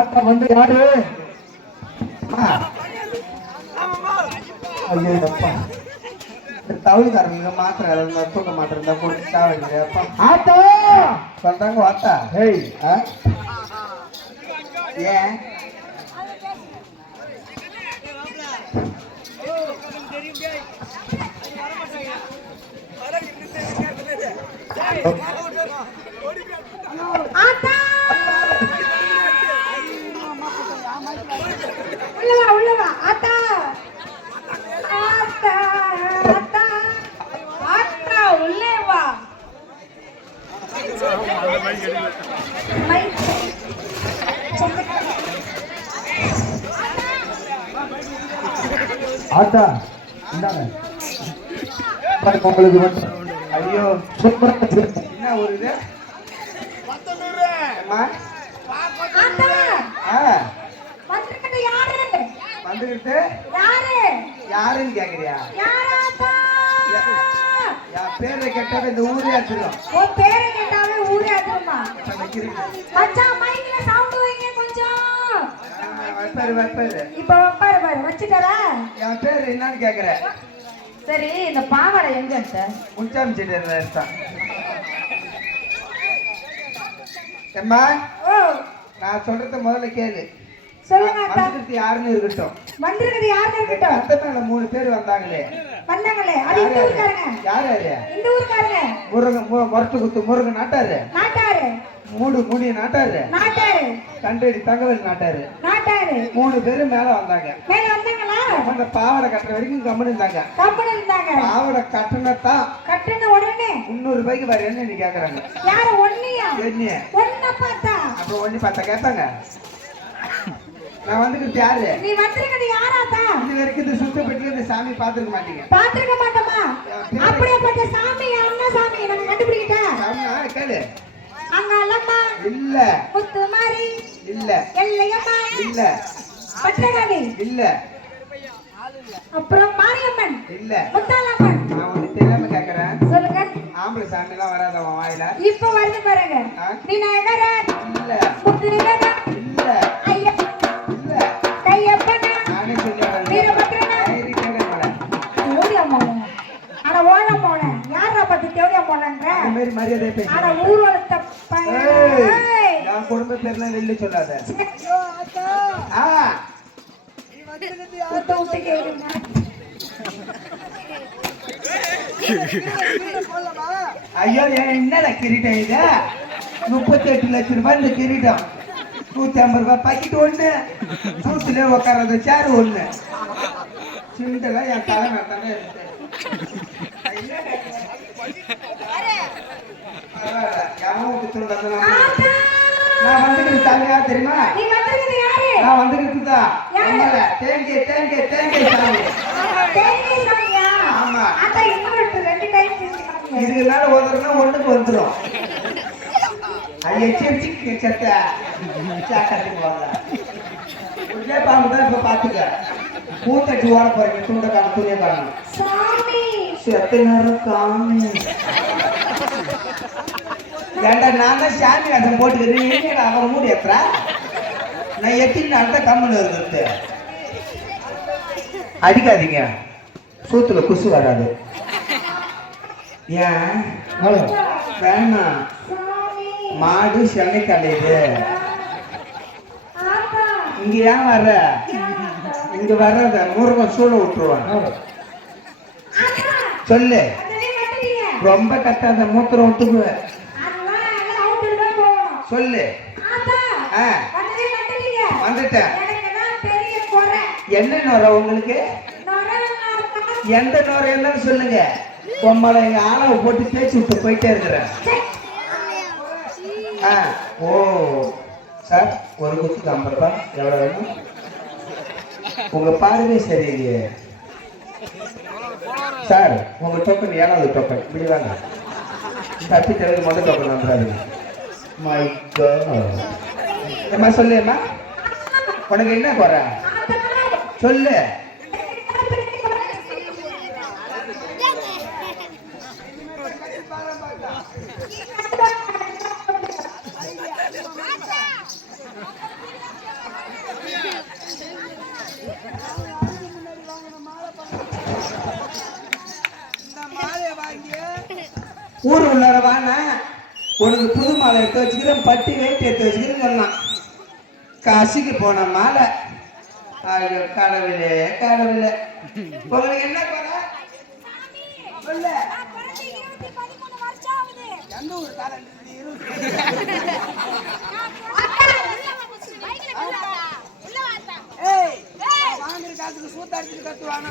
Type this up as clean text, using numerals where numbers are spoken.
ஆட்டம் வந்து யாரு ஐயோ அப்பா தவிர்க்காரங்க மாத்திர தூக்க மாத்திர கொடுத்தா ஆட்டோ சொல்றாங்க வாத்தா ஏய் ஏன் உள்ளவா ஆத்தா ஆத்தா ஆத்தா ஆத்தா உள்ளே வா ஆட்டா இந்தாங்க உங்களுக்கு மட்டும் ஐயோ என்ன ஒரு இது வந்துகிட்டு யாருன்னு கேக்குறியா பேரை கேட்டாவே இந்த ஊரே அடிச்சிடும் பேரை கேட்டாவே ஊரே அடிச்சிருமா மச்சான் மைக்ல சவுண்ட் வைங்க கொஞ்சம் வைப்பாரு இப்ப வைப்பாரு பாரு வச்சிட்டாரா என் பேர் என்னன்னு கேக்குற சரி இந்த பாவாடை எங்க முச்சாமிச்சிட்டு எம்மா நான் சொல்றத முதல்ல கேளு சொல்லுங்க வந்திருக்கிறது யாருன்னு இருக்கட்டும் வந்திருக்கிறது யாருன்னு இருக்கட்டும் அத்தை மேல 3 பேர் வந்தாங்களே அது இந்த ஊர்க்காரங்க யாரு இந்த ஊர்க்காரங்க முரட்டு குத்து முருகன் நாட்டாரு மூடி நாட்டாரு கண்டடி தங்கவேல் நாட்டாரு 3 பேரும் மேல வந்தாங்க அந்த பாவாடை கட்டுற வரைக்கும் கம்மனு இருந்தாங்க பாவாடை கட்டின உடனே 300 ரூபாய்க்கு வேற என்ன கேக்குறாங்க யாரு ஒன்னியா அப்புறம் ஒண்ணி பார்த்தா கேட்டாங்க நான் வந்துக்கிட்டு யாரு நீ வந்திருக்கிறது யாராத்தா இது வரைக்கும் இந்த சுத்த பெட்டில இந்த சாமி பாத்துக்க மாட்டீங்க பாத்துக்க மாட்டோமா அப்படியேப்பட்ட சாமி என்ன சாமி நம்ம கண்டுபிடிக்கிட்டா சாமி கேளு அங்க அல்லம்மா இல்ல முத்துமாரி இல்ல எல்லையம்மா இல்ல பட்டகாளி இல்ல அப்புறம் மாரியம்மன் இல்ல முத்தாலம்மன் நான் வந்து தெரியாம கேக்குறேன் சொல்லுங்க ஆம்பளை சாமி எல்லாம் வராதவன் வாயில இப்ப வருது பாருங்க விநாயகர் இல்ல முத்துலிங்கனா இல்ல ஐயா இல்ல கையப்பனா நானே சொல்லிடுறேன் வீரபத்ரனா தேவடியா மோன அட ஓட மோன யாரா பத்தி தேவடியா மோனன்ற இந்த மாதிரி மரியாதை பேசு அட ஊர்வலத்த பையன் நான் குடும்ப பேர்லாம் வெளிய சொல்லாத நீ வந்திருக்கிறது யாரோ விட்டு கேளுங்க ஐயோ என்னடா கிரீட்டம் இது 38 லட்சம் ரூபாய் இந்த கிரீட்டம் 150 ரூபாய் பாக்கெட் ஒண்ணு சூத்துல உட்கார்றது சேர் ஒண்ணு சிண்டெல்லாம் என் தலை தானே நான் வந்துக்கிட்டு தாங்க தெரியுமா நான் வந்துக்கிட்டு தான் தேங்காய் சாமி ஆமா இதுக்கு மேல ஒதுனா ஒண்ணுக்கு வந்துடும் ஐயா செடிக்கு சட்டை சாக்காட்டுக்கு வாங்க உள்ளே பாம்புதான் இப்ப பாத்துக்க பூத்தட்டி ஓட போறீங்க துண்ட காணும் துணிய காணும் செத்த நேரம் காமி ஏண்டா நான் தான் சாமி வேஷம் போட்டுக்கிறேன் அவன் மூடி ஏத்துறா நான் எத்தின்னு அடுத்த கம்மன் இருக்குது அடிக்காதீங்க சூத்துல குசு வராது ஏன் வேணாம் மாடு சென்னை கலையுது இங்க ஏன் வர்ற இங்க வர்றத முருகன் சூழ விட்டுருவான் சொல்லு ரொம்ப கட்டாத மூத்திரம் விட்டுக்குவ சொல்லு வந்துட்டேன் என்ன நோர உங்களுக்கு எந்த நோர என்னன்னு சொல்லுங்க உம்மளை எங்க ஆளவை போட்டு தேய்ச்சி விட்டு போயிட்டே இருக்கிறேன் ஓ சார் ஒரு குத்துக்கு 50 ரூபாய் எவ்வளவு வேணும் உங்க பார்வை சரியில்லையே சார் உங்க டோக்கன் 7வது டோக்கன் இப்படி வாங்க தப்பி தெரிஞ்சு முதல் டோக்கன் வந்துடாதீங்க மை காட் ஏமா சொல்லுமா உனக்கு என்ன குறை சொல்லு ஊர் உள்ளார வானா உனக்கு புது மாலை எடுத்து வச்சுக்கிறேன், பட்டி வெயிட் எடுத்து வச்சுக்கிறேன்னு சொன்னான். காசிக்கு போன மாலை. ஐயோ கடவுளே கடவுளே, உங்களுக்கு என்ன குறை சொல்லு. எந்த ஊர் காலம் வாங்குற காசுக்கு சூத்தாடிச்சு கட்டுவாங்க.